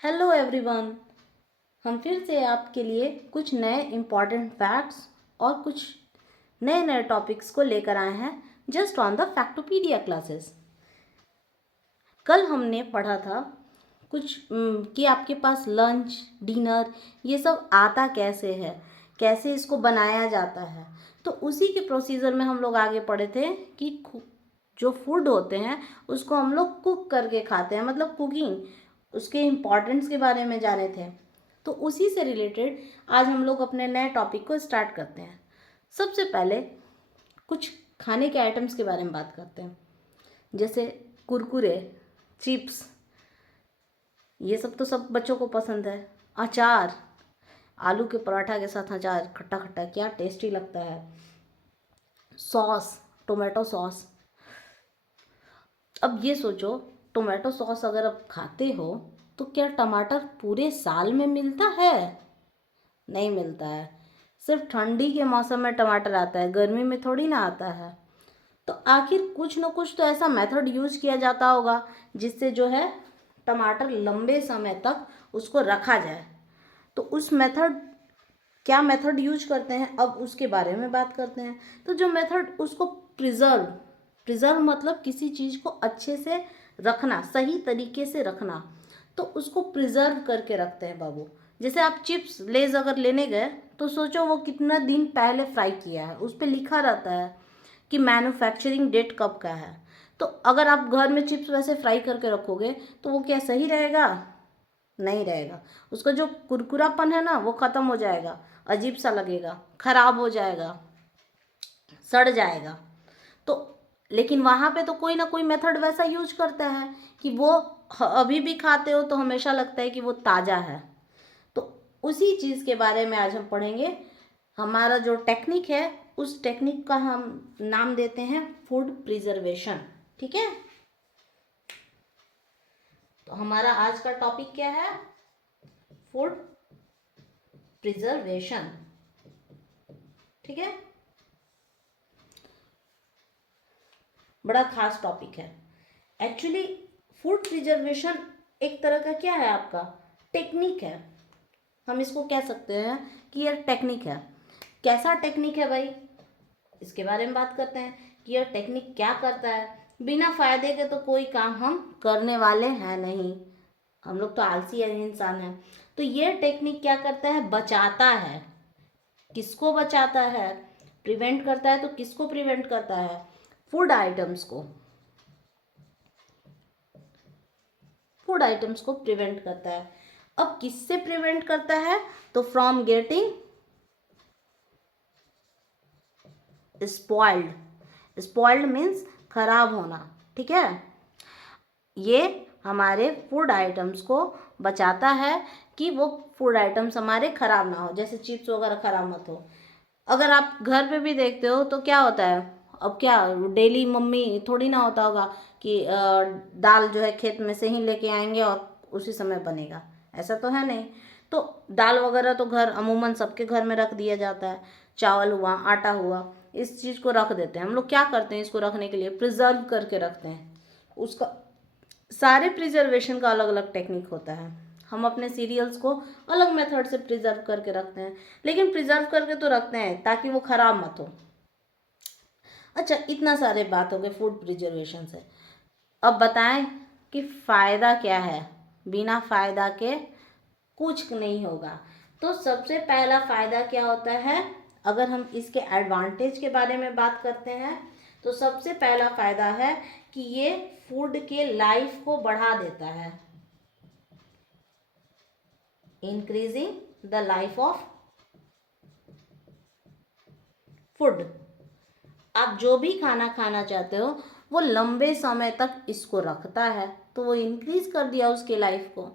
Hello everyone. हम फिर से आपके लिए कुछ नए इम्पॉर्टेंट फैक्ट्स और कुछ नए नए टॉपिक्स को लेकर आए हैं जस्ट ऑन द फैक्टोपीडिया क्लासेस। कल हमने पढ़ा था कुछ कि आपके पास लंच डिनर ये सब आता कैसे है, कैसे इसको बनाया जाता है। तो उसी के प्रोसीजर में हम लोग आगे पढ़े थे कि जो फूड होते हैं उसको हम लोग कुक करके खाते हैं, मतलब कुकिंग, उसके इम्पॉर्टेंस के बारे में जाने थे। तो उसी से रिलेटेड आज हम लोग अपने नए टॉपिक को स्टार्ट करते हैं। सबसे पहले कुछ खाने के आइटम्स के बारे में बात करते हैं, जैसे कुरकुरे, चिप्स, ये सब तो सब बच्चों को पसंद है। अचार, आलू के पराठा के साथ अचार खट्टा खट्टा क्या टेस्टी लगता है। Sauce, tomato sauce. अब ये सोचो, टोमेटो सॉस अगर आप खाते हो तो क्या टमाटर पूरे साल में मिलता है? नहीं मिलता है। सिर्फ ठंडी के मौसम में टमाटर आता है, गर्मी में थोड़ी ना आता है। तो आखिर कुछ न कुछ तो ऐसा मेथड यूज किया जाता होगा जिससे जो है टमाटर लंबे समय तक उसको रखा जाए। तो उस मेथड, क्या मेथड यूज करते हैं, अब उसके बारे में बात करते हैं। तो जो मेथड, उसको प्रिजर्व, प्रिजर्व मतलब किसी चीज़ को अच्छे से रखना, सही तरीके से रखना। तो उसको प्रिजर्व करके रखते हैं बाबू। जैसे आप चिप्स लेज अगर लेने गए तो सोचो वो कितना दिन पहले फ्राई किया है, उस पर लिखा रहता है कि मैन्युफैक्चरिंग डेट कब का है। तो अगर आप घर में चिप्स वैसे फ्राई करके रखोगे तो वो क्या सही रहेगा? नहीं रहेगा। उसका जो कुरकुरापन है ना वो ख़त्म हो जाएगा, अजीब सा लगेगा, खराब हो जाएगा, सड़ जाएगा। तो लेकिन वहाँ पे तो कोई ना कोई मेथड वैसा यूज करता है कि वो अभी भी खाते हो तो हमेशा लगता है कि वो ताज़ा है। तो उसी चीज़ के बारे में आज हम पढ़ेंगे। हमारा जो टेक्निक है उस टेक्निक का हम नाम देते हैं फूड प्रिजर्वेशन। ठीक है, तो हमारा आज का टॉपिक क्या है? Food preservation. ठीक है, बड़ा खास टॉपिक है एक्चुअली। फूड प्रिजर्वेशन एक तरह का क्या है, आपका टेक्निक है। हम इसको कह सकते हैं कि यह टेक्निक है। कैसा टेक्निक है भाई, इसके बारे में बात करते हैं कि यह टेक्निक क्या करता है। बिना फायदे के तो कोई काम हम करने वाले हैं नहीं, हम लोग तो आलसी इंसान हैं। तो यह टेक्निक क्या करता है? बचाता है। किसको बचाता है? प्रिवेंट करता है। तो किसको प्रिवेंट करता है? फूड आइटम्स को, फूड आइटम्स को प्रिवेंट करता है। अब किससे प्रिवेंट करता है? तो from getting spoiled. Spoiled means खराब होना। ठीक है, ये हमारे फूड आइटम्स को बचाता है कि वो फूड आइटम्स हमारे खराब ना हो, जैसे चिप्स वगैरह खराब मत हो। अगर आप घर पे भी देखते हो तो क्या होता है, अब क्या डेली मम्मी थोड़ी ना होता होगा कि दाल जो है खेत में से ही लेके आएंगे और उसी समय बनेगा, ऐसा तो है नहीं। तो दाल वगैरह तो घर अमूमन सबके घर में रख दिया जाता है। चावल हुआ, आटा हुआ, इस चीज़ को रख देते हैं। हम लोग क्या करते हैं, इसको रखने के लिए प्रिजर्व करके रखते हैं। उसका सारे प्रिजर्वेशन का अलग अलग टेक्निक होता है। हम अपने सीरियल्स को अलग मेथड से प्रिजर्व करके रखते हैं, लेकिन प्रिजर्व करके तो रखते हैं ताकि वो खराब मत हो। अच्छा, इतना सारे बात हो गए फूड प्रिजर्वेशन से। अब बताएं कि फ़ायदा क्या है। बिना फ़ायदा के कुछ नहीं होगा। तो सबसे पहला फ़ायदा क्या होता है, अगर हम इसके एडवांटेज के बारे में बात करते हैं तो सबसे पहला फ़ायदा है कि ये फूड के लाइफ को बढ़ा देता है। Increasing the life of food. आप जो भी खाना खाना चाहते हो वो लंबे समय तक इसको रखता है, तो वो इंक्रीज कर दिया उसके लाइफ को।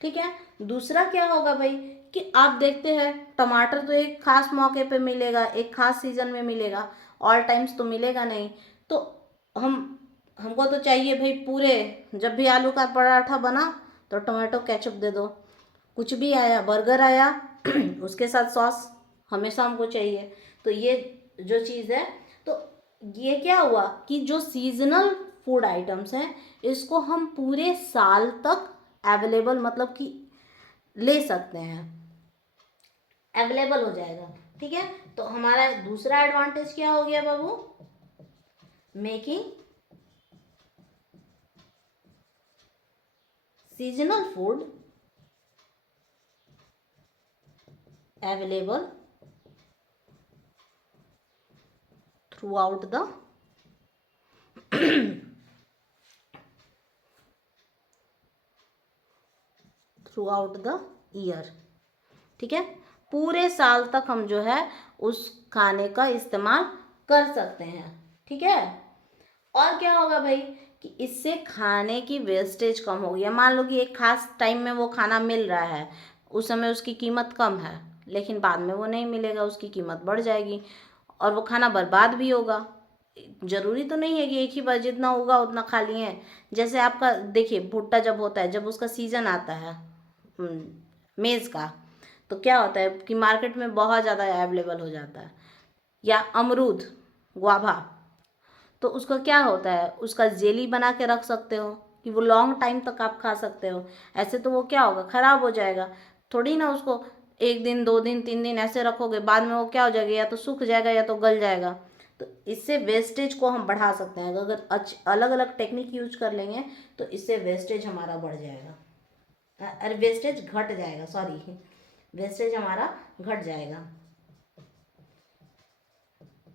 ठीक है, दूसरा क्या होगा भाई कि आप देखते हैं टमाटर तो एक खास मौके पे मिलेगा, एक खास सीजन में मिलेगा, ऑल टाइम्स तो मिलेगा नहीं। तो हम हमको तो चाहिए भाई पूरे, जब भी आलू का पराठा बना तो टमाटो केचप दे दो, कुछ भी आया, बर्गर आया उसके साथ सॉस हमेशा हमको चाहिए। तो ये जो चीज़ है, तो ये क्या हुआ कि जो सीजनल फूड आइटम्स हैं इसको हम पूरे साल तक अवेलेबल, मतलब कि ले सकते हैं, अवेलेबल हो जाएगा। ठीक है, तो हमारा दूसरा एडवांटेज क्या हो गया बाबू, making seasonal food available throughout the throughout the year. ठीक है, पूरे साल तक हम जो है उस खाने का इस्तेमाल कर सकते हैं। ठीक है, और क्या होगा भाई कि इससे खाने की वेस्टेज कम होगी। मान लो कि एक खास टाइम में वो खाना मिल रहा है, उस समय उसकी कीमत कम है, लेकिन बाद में वो नहीं मिलेगा, उसकी कीमत बढ़ जाएगी और वो खाना बर्बाद भी होगा। ज़रूरी तो नहीं है कि एक ही बार जितना होगा उतना खा लिए। जैसे आपका देखिए, भुट्टा जब होता है, जब उसका सीज़न आता है मेज़ का, तो क्या होता है कि मार्केट में बहुत ज़्यादा अवेलेबल हो जाता है। या अमरूद, गुआभा, तो उसका क्या होता है, उसका जेली बना के रख सकते हो कि वो लॉन्ग टाइम तक आप खा सकते हो। ऐसे तो वो क्या होगा, ख़राब हो जाएगा। थोड़ी ना उसको एक दिन, 2 दिन, 3 दिन ऐसे रखोगे, बाद में वो क्या हो जाएगा, या तो सूख जाएगा या तो गल जाएगा। तो इससे वेस्टेज को हम बढ़ा सकते हैं। अगर अलग अलग टेक्निक यूज कर लेंगे तो इससे वेस्टेज हमारा बढ़ जाएगा, अरे वेस्टेज घट जाएगा, सॉरी, वेस्टेज हमारा घट जाएगा,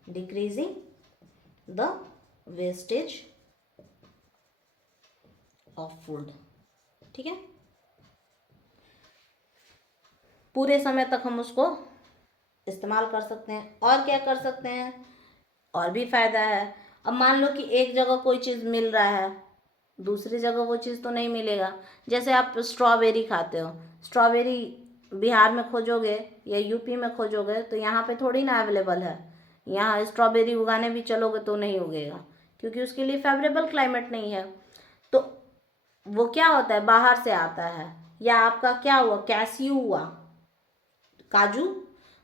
decreasing the wastage of food. ठीक है, पूरे समय तक हम उसको इस्तेमाल कर सकते हैं। और क्या कर सकते हैं, और भी फ़ायदा है। अब मान लो कि एक जगह कोई चीज़ मिल रहा है, दूसरी जगह वो चीज़ तो नहीं मिलेगा। जैसे आप स्ट्रॉबेरी खाते हो, स्ट्रॉबेरी बिहार में खोजोगे या यूपी में खोजोगे तो यहाँ पे थोड़ी ना अवेलेबल है। यहाँ स्ट्रॉबेरी उगाने भी चलोगे तो नहीं उगेगा, क्योंकि उसके लिए फेवरेबल क्लाइमेट नहीं है। तो वो क्या होता है, बाहर से आता है। या आपका क्या हुआ, कैस्यू हुआ, काजू,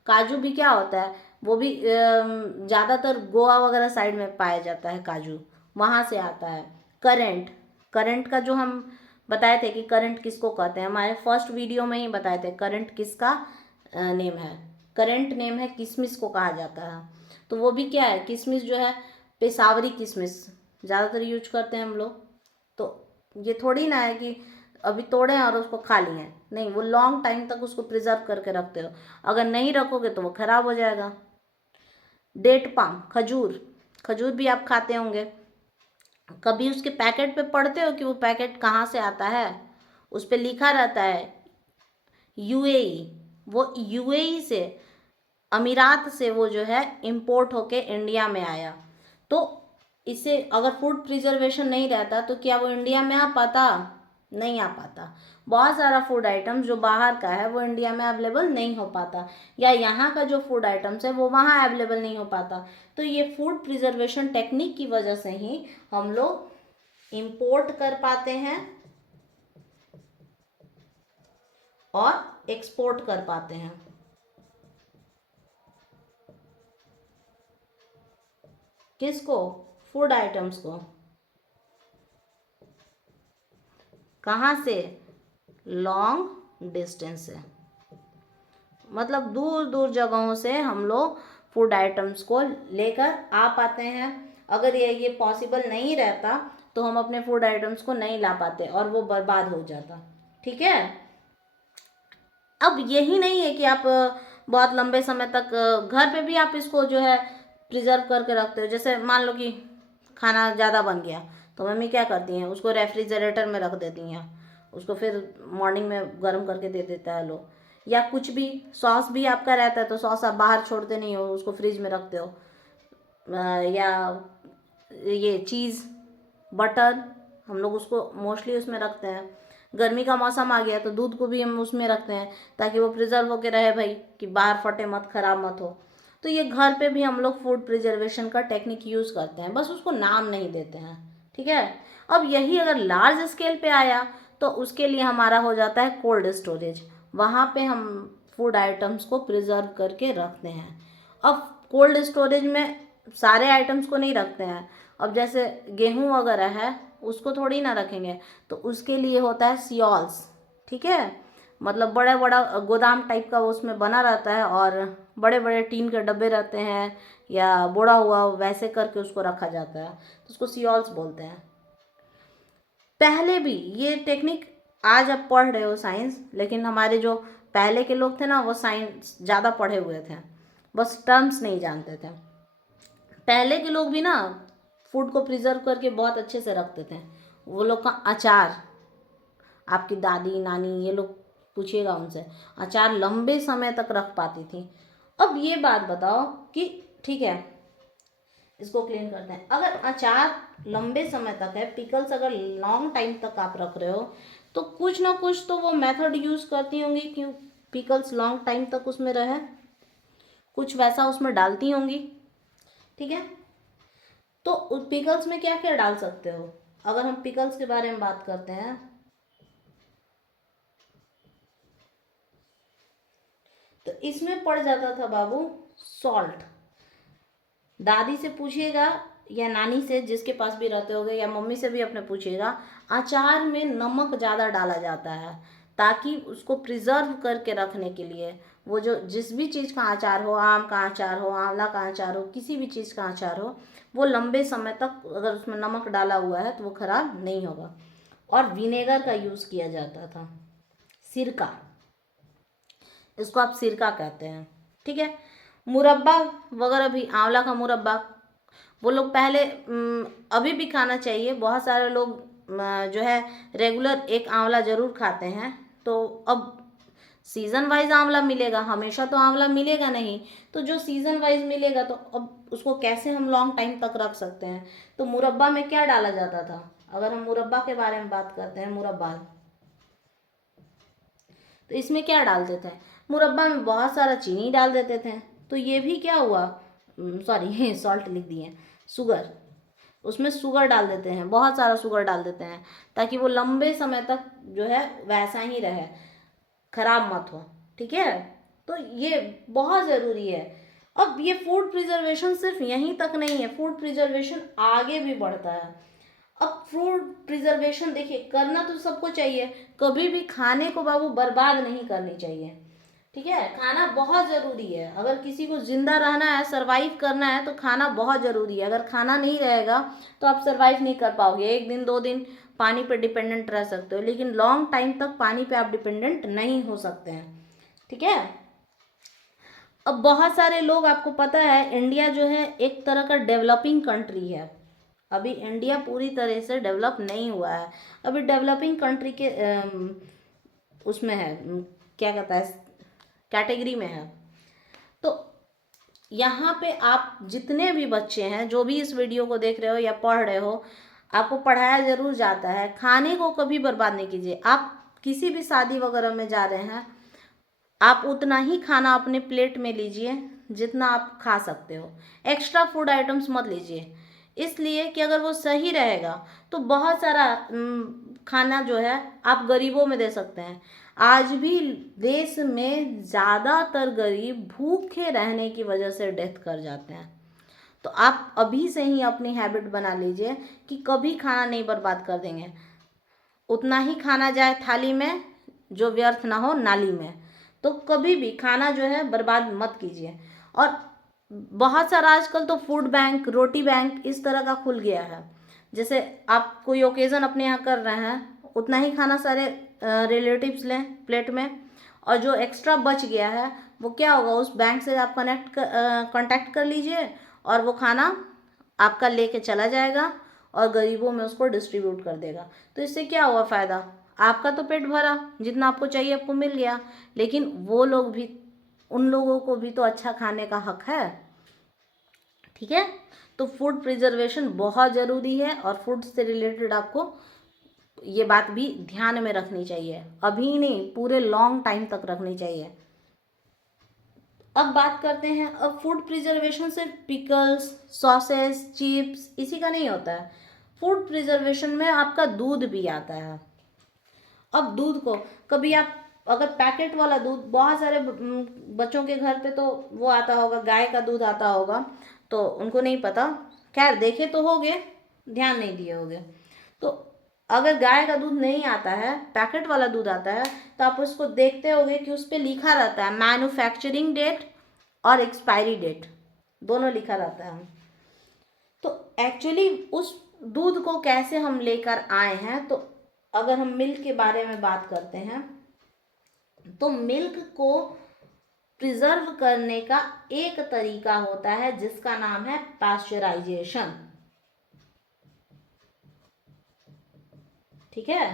काजू भी क्या होता है, वो भी ज़्यादातर गोवा वगैरह साइड में पाया जाता है काजू, वहाँ से आता है। करंट, करंट का जो हम बताए थे कि करंट किसको कहते हैं, हमारे फर्स्ट वीडियो में ही बताए थे करंट किसका नेम है। करंट नेम है किशमिश को कहा जाता है। तो वो भी क्या है, किशमिश जो है पेशावरी किशमिश ज़्यादातर यूज करते हैं हम लोग। तो ये थोड़ी ना है कि अभी तोड़े और उसको खा लिए, नहीं, वो लॉन्ग टाइम तक उसको प्रिजर्व करके रखते हो। अगर नहीं रखोगे तो वो खराब हो जाएगा। डेट पाम, खजूर, खजूर भी आप खाते होंगे, कभी उसके पैकेट पे पढ़ते हो कि वो पैकेट कहाँ से आता है, उस पर लिखा रहता है यूएई। वो यूएई से, अमीरात से वो जो है इंपोर्ट होके इंडिया में आया। तो इसे अगर फूड प्रिजर्वेशन नहीं रहता तो क्या वो इंडिया में आ पाता, नहीं आ पाता। बहुत सारा फूड आइटम्स जो बाहर का है वो इंडिया में अवेलेबल नहीं हो पाता, या यहाँ का जो फूड आइटम्स है वो वहाँ अवेलेबल नहीं हो पाता। तो ये फूड प्रिजर्वेशन टेक्निक की वजह से ही हम लोग इंपोर्ट कर पाते हैं और एक्सपोर्ट कर पाते हैं। किसको, फूड आइटम्स को। कहाँ से, लॉन्ग डिस्टेंस से, मतलब दूर दूर जगहों से हम लोग फूड आइटम्स को लेकर आ पाते हैं। अगर ये पॉसिबल नहीं रहता तो हम अपने फूड आइटम्स को नहीं ला पाते और वो बर्बाद हो जाता। ठीक है, अब यही नहीं है कि आप बहुत लंबे समय तक घर पे भी आप इसको जो है प्रिजर्व करके रखते हो। जैसे मान लो कि खाना ज़्यादा बन गया तो मम्मी क्या करती हैं, उसको रेफ्रिजरेटर में रख देती हैं, उसको फिर मॉर्निंग में गर्म करके दे देता है लोग। या कुछ भी, सॉस भी आपका रहता है तो सॉस आप बाहर छोड़ते नहीं हो, उसको फ्रिज में रखते हो। या ये चीज़, बटर, हम लोग उसको मोस्टली उसमें रखते हैं। गर्मी का मौसम आ गया तो दूध को भी हम उसमें रखते हैं ताकि वो प्रिजर्व होके रहे भाई, कि बाहर फटे मत, खराब मत हो। तो ये घर पे भी हम लोग फूड प्रिजर्वेशन का टेक्निक यूज़ करते हैं, बस उसको नाम नहीं देते हैं। ठीक है, अब यही अगर लार्ज स्केल पे आया तो उसके लिए हमारा हो जाता है कोल्ड स्टोरेज। वहाँ पे हम फूड आइटम्स को प्रिजर्व करके रखते हैं। अब कोल्ड स्टोरेज में सारे आइटम्स को नहीं रखते हैं। अब जैसे गेहूँ वगैरह है उसको थोड़ी ना रखेंगे, तो उसके लिए होता है सियोल्स। ठीक है, मतलब बड़ा बड़ा गोदाम टाइप का उसमें बना रहता है और बड़े बड़े टीन के डब्बे रहते हैं या बोड़ा हुआ वैसे करके उसको रखा जाता है, तो उसको सियोल्स बोलते हैं। पहले भी ये टेक्निक, आज आप पढ़ रहे हो साइंस, लेकिन हमारे जो पहले के लोग थे ना वो साइंस ज़्यादा पढ़े हुए थे, बस टर्म्स नहीं जानते थे। पहले के लोग भी ना फूड को प्रिजर्व करके बहुत अच्छे से रखते थे। वो लोग का अचार, आपकी दादी नानी ये लोग पूछिएगा उनसे, अचार लंबे समय तक रख पाती थी। अब ये बात बताओ कि ठीक है, इसको क्लीन करते हैं, अगर अचार लंबे समय तक है, पिकल्स अगर लॉन्ग टाइम तक आप रख रहे हो, तो कुछ ना कुछ तो वो मेथड यूज करती होंगी कि पिकल्स लॉन्ग टाइम तक उसमें रहे, कुछ वैसा उसमें डालती होंगी। ठीक है, तो पिकल्स में क्या क्या डाल सकते हो? अगर हम पिकल्स के बारे में बात करते हैं तो इसमें पड़ जाता था बाबू सॉल्ट। दादी से पूछिएगा या नानी से, जिसके पास भी रहते होगे, या मम्मी से भी अपने पूछिएगा, अचार में नमक ज़्यादा डाला जाता है ताकि उसको प्रिजर्व करके रखने के लिए। वो जो जिस भी चीज़ का अचार हो, आम का अचार हो, आंवला का अचार हो, किसी भी चीज़ का अचार हो, वो लंबे समय तक अगर उसमें नमक डाला हुआ है तो वो खराब नहीं होगा। और विनेगर का यूज़ किया जाता था, सिरका, इसको आप सिरका कहते हैं। ठीक है, मुरब्बा वगैरह भी, आंवला का मुरब्बा वो लोग पहले अभी भी खाना चाहिए, बहुत सारे लोग जो है रेगुलर एक आंवला ज़रूर खाते हैं। तो अब सीज़न वाइज आंवला मिलेगा, हमेशा तो आंवला मिलेगा नहीं, तो जो सीज़न वाइज मिलेगा तो अब उसको कैसे हम लॉन्ग टाइम तक रख सकते हैं? तो मुरब्बा में क्या डाला जाता था? अगर हम मुरब्बा के बारे में बात करते हैं, मुरब्बा, तो इसमें क्या डालते थे? मुरब्बा में बहुत सारा चीनी डाल देते थे। तो ये भी क्या हुआ, सॉरी सॉल्ट लिख दिए, शुगर, उसमें शुगर डाल देते हैं, बहुत सारा शुगर डाल देते हैं ताकि वो लंबे समय तक जो है वैसा ही रहे, खराब मत हो। ठीक है, तो ये बहुत ज़रूरी है। अब ये फूड प्रिजर्वेशन सिर्फ यहीं तक नहीं है, फूड प्रिजर्वेशन आगे भी बढ़ता है। अब फूड प्रिजर्वेशन देखिए, करना तो सबको चाहिए, कभी भी खाने को बाबू बर्बाद नहीं करनी चाहिए। ठीक है, खाना बहुत ज़रूरी है, अगर किसी को ज़िंदा रहना है, सरवाइव करना है, तो खाना बहुत ज़रूरी है। अगर खाना नहीं रहेगा तो आप सरवाइव नहीं कर पाओगे। एक दिन दो दिन पानी पर डिपेंडेंट रह सकते हो, लेकिन लॉन्ग टाइम तक पानी पे आप डिपेंडेंट नहीं हो सकते हैं। ठीक है, अब बहुत सारे लोग, आपको पता है इंडिया जो है एक तरह का डेवलपिंग कंट्री है, अभी इंडिया पूरी तरह से डेवलप नहीं हुआ है, अभी डेवलपिंग कंट्री के उसमें है, क्या कहता है, कैटेगरी में है। तो यहाँ पे आप जितने भी बच्चे हैं, जो भी इस वीडियो को देख रहे हो या पढ़ रहे हो, आपको पढ़ाया ज़रूर जाता है, खाने को कभी बर्बाद नहीं कीजिए। आप किसी भी शादी वगैरह में जा रहे हैं, आप उतना ही खाना अपने प्लेट में लीजिए जितना आप खा सकते हो, एक्स्ट्रा फूड आइटम्स मत लीजिए, इसलिए कि अगर वो सही रहेगा तो बहुत सारा खाना जो है आप गरीबों में दे सकते हैं। आज भी देश में ज़्यादातर गरीब भूखे रहने की वजह से डेथ कर जाते हैं। तो आप अभी से ही अपनी हैबिट बना लीजिए कि कभी खाना नहीं बर्बाद कर देंगे, उतना ही खाना जाए थाली में जो व्यर्थ ना हो नाली में। तो कभी भी खाना जो है बर्बाद मत कीजिए। और बहुत सारा आजकल तो फूड बैंक, रोटी बैंक इस तरह का खुल गया है, जैसे आप कोई ओकेज़न अपने यहाँ कर रहे हैं, उतना ही खाना सारे रिलेटिव्स लें प्लेट में, और जो एक्स्ट्रा बच गया है वो क्या होगा, उस बैंक से आप कांटेक्ट कर लीजिए और वो खाना आपका लेके चला जाएगा और गरीबों में उसको डिस्ट्रीब्यूट कर देगा। तो इससे क्या हुआ फ़ायदा, आपका तो पेट भरा, जितना आपको चाहिए आपको मिल गया, लेकिन वो लोग भी, उन लोगों को भी तो अच्छा खाने का हक है। ठीक है, तो फूड प्रिजर्वेशन बहुत ज़रूरी है और फूड से रिलेटेड आपको ये बात भी ध्यान में रखनी चाहिए, अभी नहीं पूरे लॉन्ग टाइम तक रखनी चाहिए। अब बात करते हैं, अब फूड प्रिजर्वेशन सिर्फ पिकल्स, सॉसेस, चिप्स इसी का नहीं होता है, फूड प्रिजर्वेशन में आपका दूध भी आता है। अब दूध को कभी आप, अगर पैकेट वाला दूध, बहुत सारे बच्चों के घर पे तो वो आता होगा, गाय का दूध आता होगा, तो उनको नहीं पता, खैर देखे तो होगे, ध्यान नहीं दिए होगे। तो अगर गाय का दूध नहीं आता है, पैकेट वाला दूध आता है, तो आप उसको देखते होगे कि उस पर लिखा रहता है मैन्युफैक्चरिंग डेट और एक्सपायरी डेट, दोनों लिखा रहता है। तो एक्चुअली उस दूध को कैसे हम लेकर आए हैं, तो अगर हम मिल्क के बारे में बात करते हैं, तो मिल्क को प्रिजर्व करने का एक तरीका होता है जिसका नाम है पाश्चराइजेशन। ठीक है,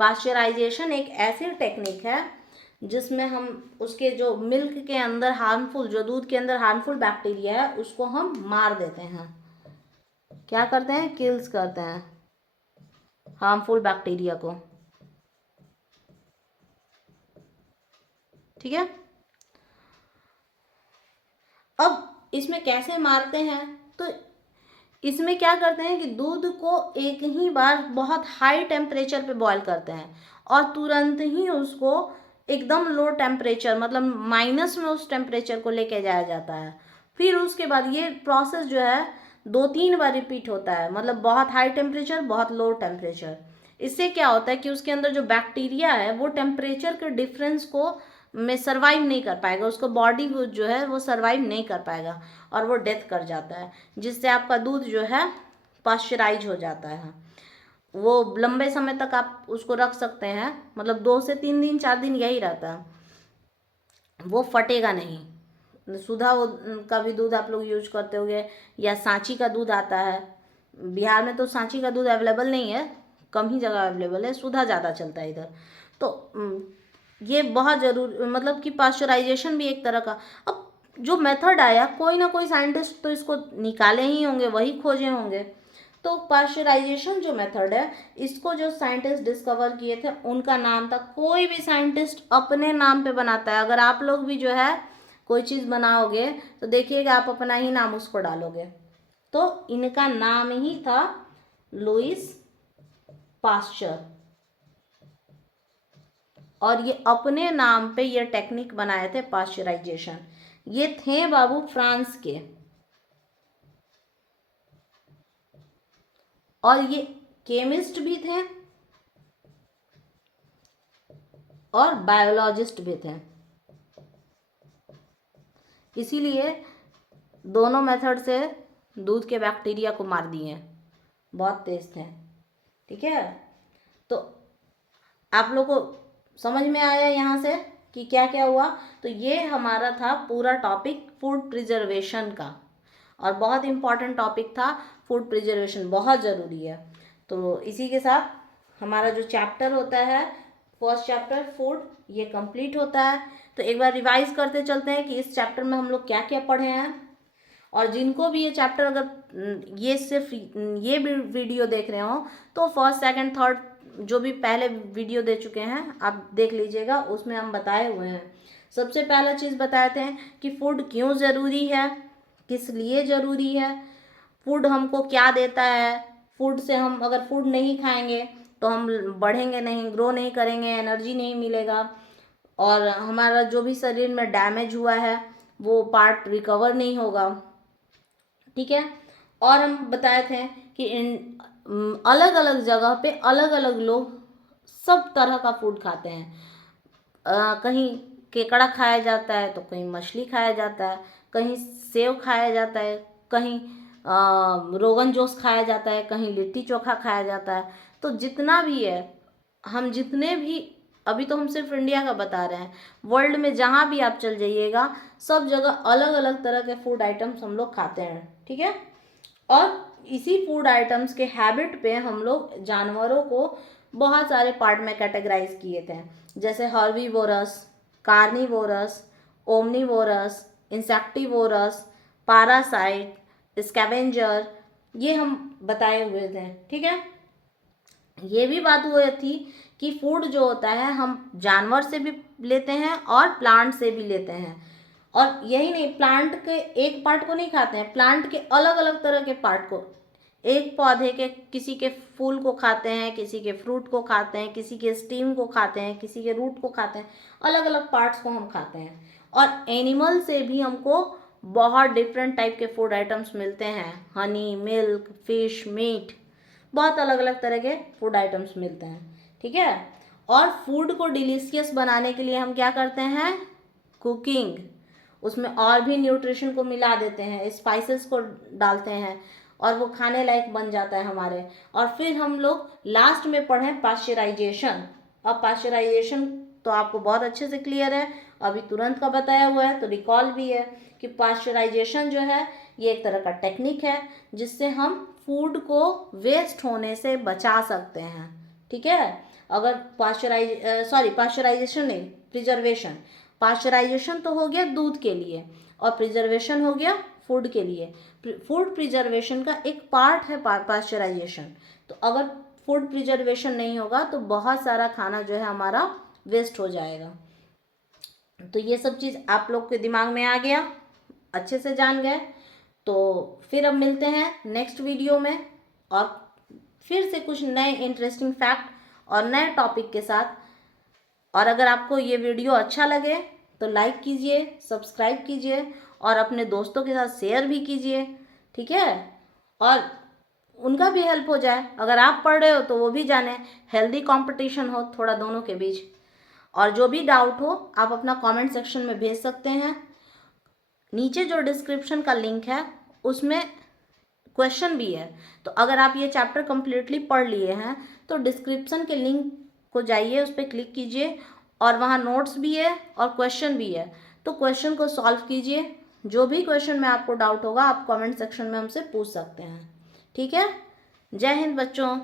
पाश्चराइजेशन एक ऐसी टेक्निक है जिसमें हम उसके जो मिल्क के अंदर हार्मफुल, जो दूध के अंदर हार्मफुल बैक्टीरिया है उसको हम मार देते हैं। क्या करते हैं? किल्स करते हैं हार्मफुल बैक्टीरिया को। ठीक है, अब इसमें कैसे मारते हैं, तो इसमें क्या करते हैं कि दूध को एक ही बार बहुत हाई टेम्परेचर पे बॉईल करते हैं और तुरंत ही उसको एकदम लो टेम्परेचर, मतलब माइनस में उस टेम्परेचर को लेके जाया जाता है। फिर उसके बाद ये प्रोसेस जो है 2-3 बार रिपीट होता है, मतलब बहुत हाई टेम्परेचर, बहुत लो टेम्परेचर। इससे क्या होता है कि उसके अंदर जो बैक्टीरिया है वो टेम्परेचर के डिफरेंस को में सर्वाइव नहीं कर पाएगा, उसको बॉडी जो है वो सर्वाइव नहीं कर पाएगा और वो डेथ कर जाता है, जिससे आपका दूध जो है पाश्चराइज हो जाता है। वो लंबे समय तक आप उसको रख सकते हैं, मतलब 2 से 3 दिन 4 दिन यही रहता है, वो फटेगा नहीं। सुधा वो का भी दूध आप लोग यूज करते होंगे, या सांची का दूध आता है। बिहार में तो सांची का दूध अवेलेबल नहीं है, कम ही जगह अवेलेबल है, सुधा ज़्यादा चलता है इधर। तो ये बहुत ज़रूर, मतलब कि पाश्चराइजेशन भी एक तरह का, अब जो मेथड आया कोई ना कोई साइंटिस्ट तो इसको निकाले ही होंगे, वही खोजे होंगे। तो पाश्चराइजेशन जो मेथड है, इसको जो साइंटिस्ट डिस्कवर किए थे उनका नाम था, कोई भी साइंटिस्ट अपने नाम पे बनाता है। अगर आप लोग भी जो है कोई चीज़ बनाओगे तो देखिएगा आप अपना ही नाम उसको डालोगे। तो इनका नाम ही था लुईस पाश्चर, और ये अपने नाम पे ये टेक्निक बनाए थे पाश्चराइजेशन। ये थे बाबू फ्रांस के, और ये केमिस्ट भी थे और बायोलॉजिस्ट भी थे, इसीलिए दोनों मेथड से दूध के बैक्टीरिया को मार दिए, बहुत तेज थे। ठीक है, तो आप लोग को समझ में आया यहाँ से कि क्या क्या हुआ। तो ये हमारा था पूरा टॉपिक फूड प्रिजर्वेशन का, और बहुत इम्पॉर्टेंट टॉपिक था। फूड प्रिजर्वेशन बहुत ज़रूरी है। तो इसी के साथ हमारा जो चैप्टर होता है, फर्स्ट चैप्टर फूड, ये कंप्लीट होता है। तो एक बार रिवाइज करते चलते हैं कि इस चैप्टर में हम लोग क्या क्या पढ़े हैं। और जिनको भी ये चैप्टर, अगर ये सिर्फ ये वीडियो देख रहे हो, तो फर्स्ट सेकंड थर्ड जो भी पहले वीडियो दे चुके हैं आप देख लीजिएगा, उसमें हम बताए हुए हैं। सबसे पहला चीज़ बताए थे कि फूड क्यों ज़रूरी है, किस लिए ज़रूरी है, फूड हमको क्या देता है, फूड से हम अगर फूड नहीं खाएंगे तो हम बढ़ेंगे नहीं, ग्रो नहीं करेंगे, एनर्जी नहीं मिलेगा, और हमारा जो भी शरीर में डैमेज हुआ है वो पार्ट रिकवर नहीं होगा। ठीक है, और हम बताए थे कि इन अलग अलग जगह पे अलग अलग लोग सब तरह का फूड खाते हैं। कहीं केकड़ा खाया जाता है तो कहीं मछली खाया जाता है, कहीं सेव खाया जाता है, कहीं रोगन जोश खाया जाता है, कहीं लिट्टी चोखा खाया जाता है। तो जितना भी है, हम जितने भी, अभी तो हम सिर्फ इंडिया का बता रहे हैं, वर्ल्ड में जहाँ भी आप चल जाइएगा सब जगह अलग अलग तरह के फूड आइटम्स हम लोग खाते हैं। ठीक है, और इसी फूड आइटम्स के हैबिट पे हम लोग जानवरों को बहुत सारे पार्ट में कैटेगराइज किए थे, जैसे herbivorous, carnivorous, omnivorous, insectivorous, parasite, scavenger, ये हम बताए हुए थे। ठीक है, ये भी बात हुई थी कि फूड जो होता है हम जानवर से भी लेते हैं और प्लांट से भी लेते हैं, और यही नहीं, प्लांट के एक पार्ट को नहीं खाते हैं, प्लांट के अलग अलग तरह के पार्ट को, एक पौधे के किसी के फूल को खाते हैं, किसी के फ्रूट को खाते हैं, किसी के स्टीम को खाते हैं, किसी के रूट को खाते हैं, अलग अलग पार्ट्स को हम खाते हैं। और एनिमल से भी हमको बहुत डिफरेंट टाइप के फूड आइटम्स मिलते हैं, हनी, मिल्क, फिश, मीट। बहुत अलग अलग तरह के फूड आइटम्स मिलते हैं, ठीक है। और फूड को डिलीशियस बनाने के लिए हम क्या करते हैं, कुकिंग, उसमें और भी न्यूट्रिशन को मिला देते हैं, स्पाइसेस को डालते हैं और वो खाने लायक बन जाता है हमारे। और फिर हम लोग लास्ट में पढ़ें पाश्चराइजेशन। अब पाश्चराइजेशन तो आपको बहुत अच्छे से क्लियर है, अभी तुरंत का बताया हुआ है तो रिकॉल भी है कि पाश्चराइजेशन जो है ये एक तरह का टेक्निक है जिससे हम फूड को वेस्ट होने से बचा सकते हैं, ठीक है। अगर पाश्चराइजेशन नहीं, प्रिजर्वेशन। पाश्चराइजेशन तो हो गया दूध के लिए और प्रिजर्वेशन हो गया फूड के लिए। फूड प्रिजर्वेशन का एक पार्ट है पाश्चराइजेशन। तो अगर फूड प्रिजर्वेशन नहीं होगा तो बहुत सारा खाना जो है हमारा वेस्ट हो जाएगा। तो ये सब चीज़ आप लोग के दिमाग में आ गया, अच्छे से जान गए। तो फिर अब मिलते हैं नेक्स्ट वीडियो में और फिर से कुछ नए इंटरेस्टिंग फैक्ट और नए टॉपिक के साथ। और अगर आपको ये वीडियो अच्छा लगे तो लाइक कीजिए, सब्सक्राइब कीजिए और अपने दोस्तों के साथ शेयर भी कीजिए, ठीक है। और उनका भी हेल्प हो जाए, अगर आप पढ़ रहे हो तो वो भी जाने, हेल्दी कंपटीशन हो थोड़ा दोनों के बीच। और जो भी डाउट हो आप अपना कमेंट सेक्शन में भेज सकते हैं। नीचे जो डिस्क्रिप्शन का लिंक है उसमें क्वेश्चन भी है, तो अगर आप ये चैप्टर कम्प्लीटली पढ़ लिए हैं तो डिस्क्रिप्शन के लिंक को जाइए, उस पर क्लिक कीजिए और वहाँ नोट्स भी है और क्वेश्चन भी है, तो क्वेश्चन को सॉल्व कीजिए। जो भी क्वेश्चन में आपको डाउट होगा आप कमेंट सेक्शन में हमसे पूछ सकते हैं, ठीक है। जय हिंद बच्चों।